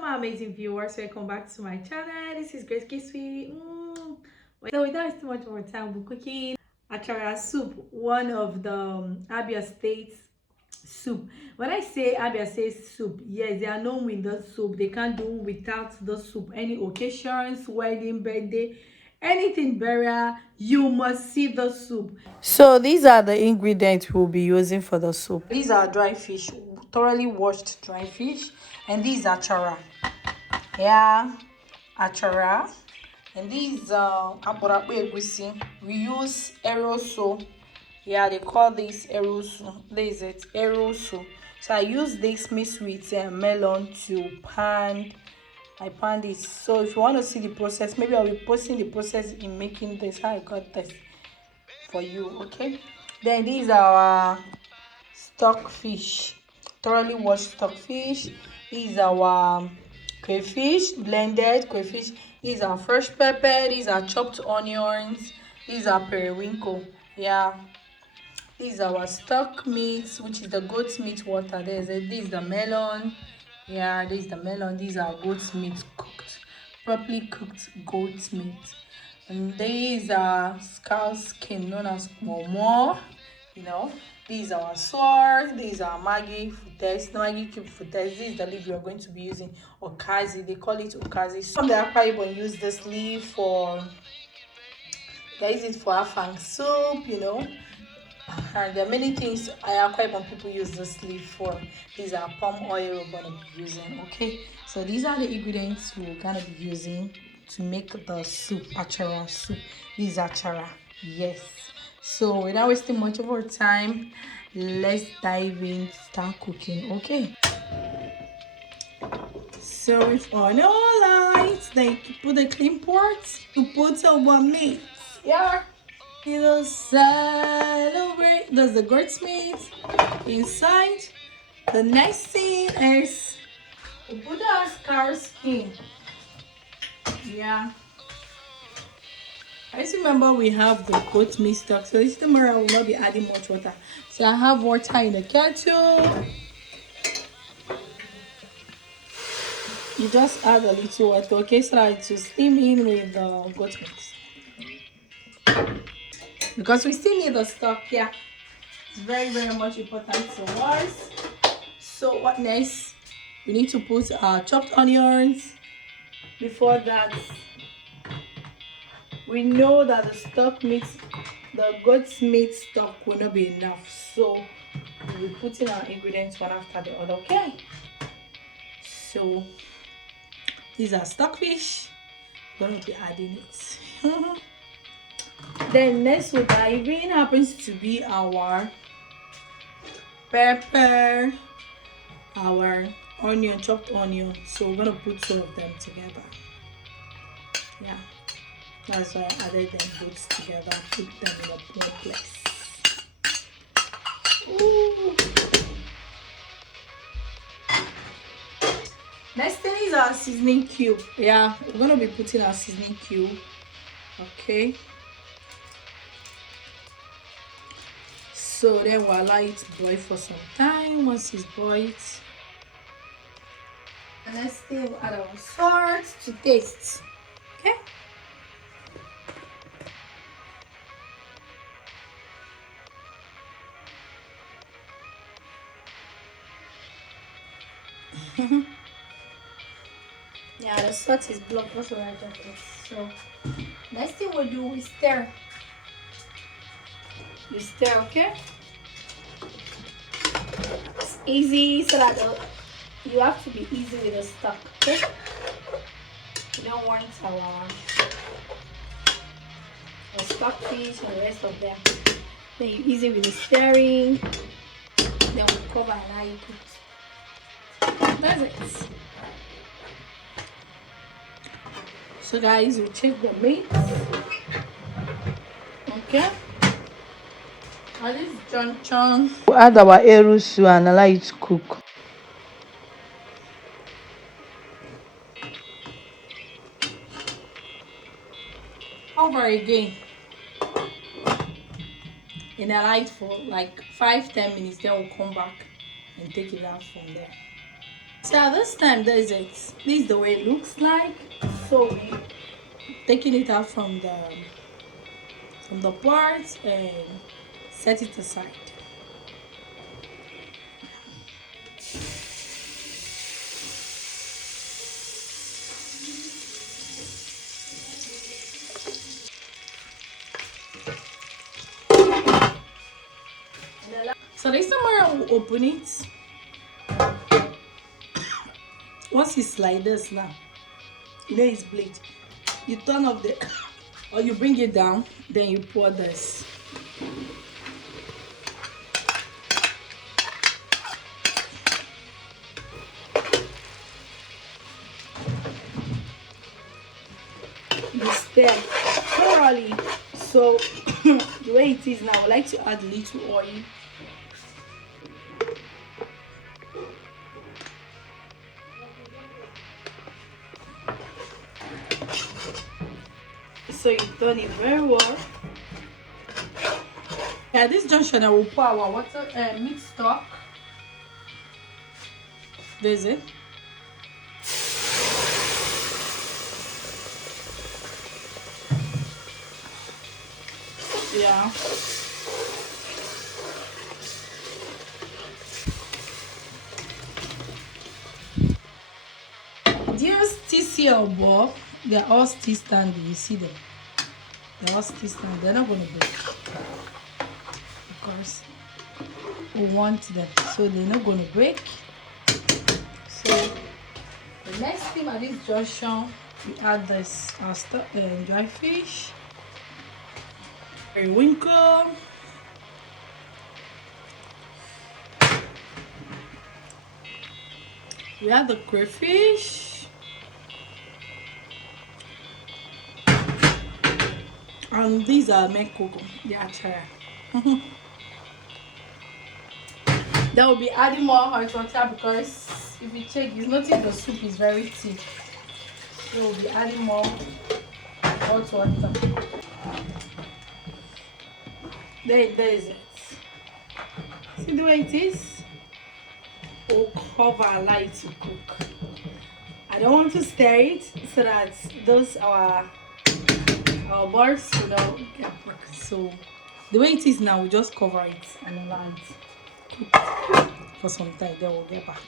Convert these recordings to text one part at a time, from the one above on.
my amazing viewers, welcome back to my channel. This is Grace Kiswi. So without wasting much more time, we're cooking achara soup, one of the Abia state's soup. When I say Abia says soup, yes, they are known with the soup. They can't do without the soup. Any occasions, wedding, birthday, anything burial, you must see the soup. So these are the ingredients we'll be using for the soup. These are dry fish, thoroughly washed dry fish, and these are achara. Yeah, achara. And these Akpuruakpu Egusi. We use eroso. Yeah, they call this eroso. This is it, eroso. So I use this mixed with melon to pan. I pan this. So if you want to see the process, maybe I'll be posting the process in making this, how I got this for you. Okay, then these are our stock fish, thoroughly washed stock fish. These are our crayfish, blended crayfish. These are fresh pepper. These are chopped onions. These are periwinkle. Yeah, these are our stock meat, which is the goat's meat water. This is the melon. Yeah, this is the melon. These are goat's meat, cooked, properly cooked goat's meat. And these are cow skin, known as momo. You know, these are our sword. These are Maggi footes, Maggi cube footes. This is the leaf we are going to be using. Okazi, they call it okazi. Some of the Akwa Ibom use this leaf for, they use it for afang soup, you know. And there are many things Akwa Ibom people use this leaf for. These are palm oil we're gonna be using. Okay, so these are the ingredients we're gonna be using to make the soup, achara soup. This is achara, yes. So without wasting much of our time, let's dive in, start cooking. Okay, so if on all lights, then you put the clean pot to put our meat. Yeah, it'll celebrate. There's the goat's meat inside. The next thing is we put our cow skin. Yeah, I just remember we have the goat meat stock, so this tomorrow I will not be adding much water. So I have water in the kettle. You just add a little water, okay, so that it will steam in with the goat meat. Because we still need the stock, yeah. It's very, very much important to us. So what next? We need to put our chopped onions. Before that, we know that the stock meat, the goat's meat stock will not be enough, so we'll be putting our ingredients one after the other. Okay, so these are stockfish. We're going to be adding it. Then next we're diving happens to be our pepper, our onion, chopped onion. So we're gonna put two of them together. Yeah, that's why I added them both together, put them in one place. Ooh. Next thing is our seasoning cube. Yeah, we're gonna be putting our seasoning cube. Okay, so then we'll allow it to boil for some time. Once it's boiled, and let's still add our salt to taste. Okay, yeah, the salt is blocked, that's what I just did. So next thing we'll do is stir. You stir, okay? It's easy, so that you have to be easy with the stock, okay? You don't want our stock fish and the rest of them. Then you're easy with the stirring. Then we'll cover and now you cook. That's it. So guys, we check the meat. Okay. At this junction, we add our erusu and allow it to cook. Over again. And allow it for like 5-10 minutes. Then we'll come back and take it out from there. So this time there's it. This is the way it looks like. So we taking it out from the pot and set it aside. So next time I will open it. Once it's like this now, you know it's bleed. You turn off the or you bring it down, then you pour this. You stir thoroughly. So the way it is now, I like to add a little oil. So you turn it very well. At this junction, I will pour our water meat stock. There's it. Yeah. These still see our ball. They're all still standing. You see them. They're all still standing. They're not going to break. Of course, we want them, so they're not going to break. So the next thing at this junction, we add this dry fish, periwinkle, we add the crayfish, and these are mekoko, the achara. That will be adding more hot water because if you check, you notice the soup is very thick. So we'll be adding more hot water. There is it. See the way it is? We'll cover a light to cook. I don't want to stir it so that those our balls will not get broken. So the way it is now, we just cover it and allow it cook for some time. Then we'll get back.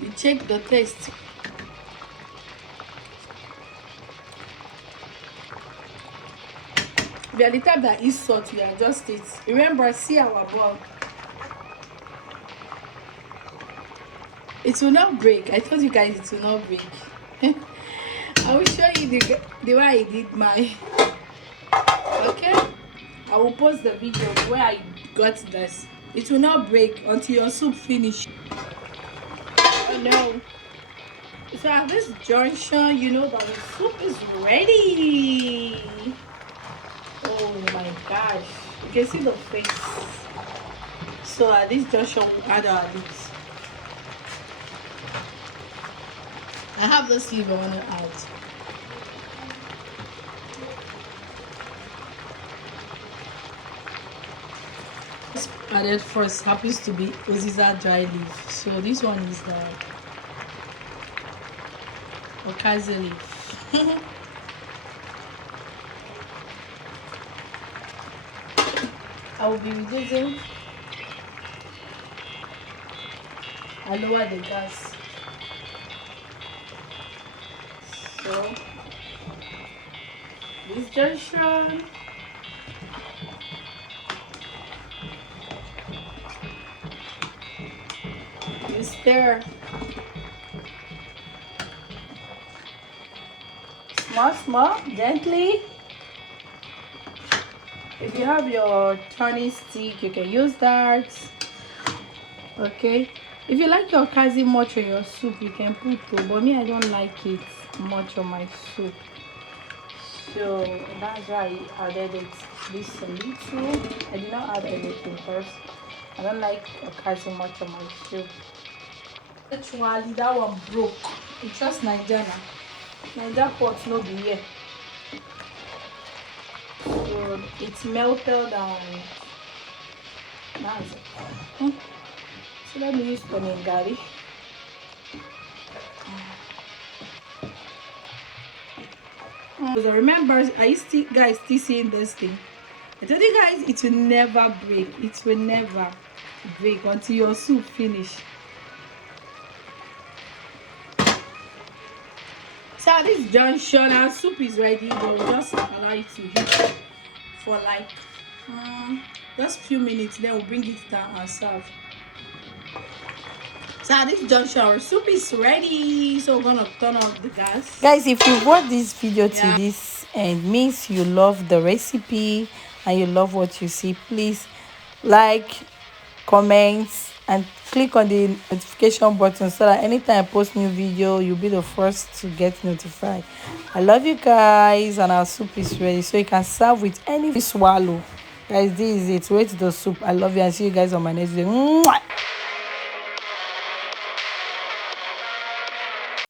You check the taste. If you are the type that eats salt, you adjust it. Remember, see our ball. It will not break. I told you guys it will not break. I will show you the way I did mine. Okay? I will post the video where I got this. It will not break until your soup finish. Oh no. So at this junction, you know that the soup is ready. Oh my gosh. You can see the face. So at this junction, we add our leaves. I have this leaf I want to add. This added first happens to be Oziza dry leaf. So this one is the Okazi leaf. I will be reducing. I lower the gas. So this junction, you stir small, gently. If you have your turning stick, you can use that. Okay. If you like your okazi much on your soup, you can put too, but me, I don't like it much on my soup. So that's why I added it this a little. I did not add everything first. I don't like okazi much on my soup. Actually, that one broke. It's just Nigeria. Nigeria pot no be here. So it's melted and that's it. So let me use Toningari. So remember, are you still guys still seeing this thing? I told you guys it will never break. It will never break until your soup finish. So at this junction, our soup is ready. We'll just allow it to heat for like just few minutes. Then we'll bring it down and serve. So at this junction, our soup is ready. So we're gonna turn off the gas. Guys, if you watch this video to this end, means you love the recipe and you love what you see. Please like, comment, and click on the notification button so that anytime I post new video, you'll be the first to get notified. I love you guys, and our soup is ready, so you can serve with any swallow. Guys, this is it. Wait to the soup. I love you, and see you guys on my next video. Mwah!